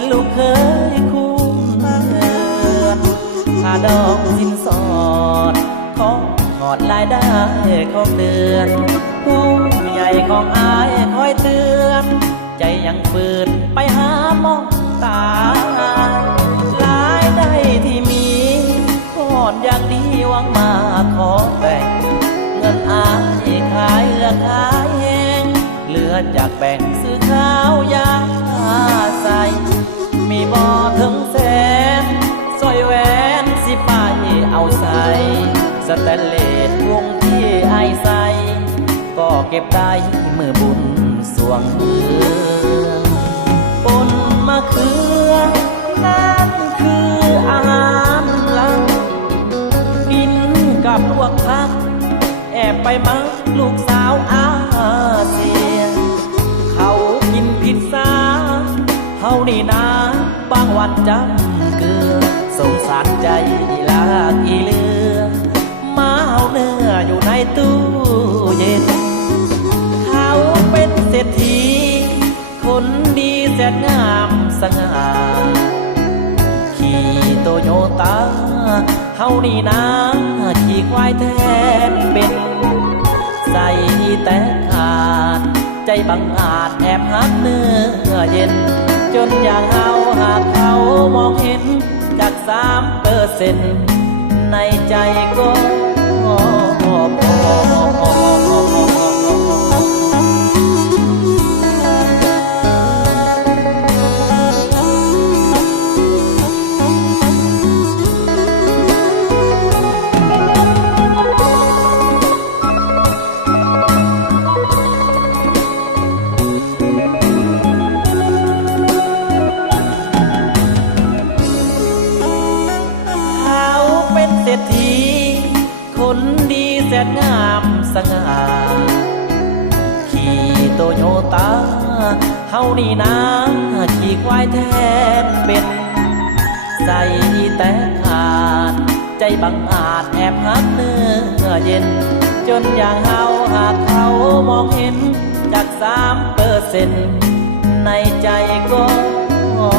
เป็นลูกเคยคุ้มเงินค่าดอกสินสอดของงอดรายได้ของเดือนผู้ใหญ่ของอายคอยเตือนใจยังฝืนไปหามองตารายได้ที่มีก่อนอย่างดีหวังมาขอแบ่งเงินอายขายเหลือขายแห้งเหลือจากแบ่งซื้อข้าวยาใส่มีบ่ถึงแสนสร้อยแหวนสิไปเอาใส่สแตนเลสวงที่ไอใส่ก็เก็บได้มือบุญสวงมือปนมะเขือนั่นคืออาหารหลักกินกับลวกผักแอบไปมักลูกสาวอาเซียเขากินพิซซ่าเฮานี่นะบางวันจำเกลือสงสารใจลากอีเลือมาเอาเนื้ออยู่ในตู้เย็นเขาเป็นเศรษฐีคนดีแสนงามสง่าขี่โตโยต้าเฮานี่นะขี่ควายแทนเป็นใส่แต่ขาดใจบังอาจแอบหักเนื้อเย็นจนอย่างเฮาหากเขามองเห็นจาก3%ในใจก็พอเศรษฐีคนดีแสนงามสง่าขี่โตโยต้าเฮานี่นะขี่ควายแทนเป็นใส่แต่ขาดใจบังอาจแอบหักเนื้อเย็นจนอย่างเฮาหากเขามองเห็นจาก3%ในใจก็พอ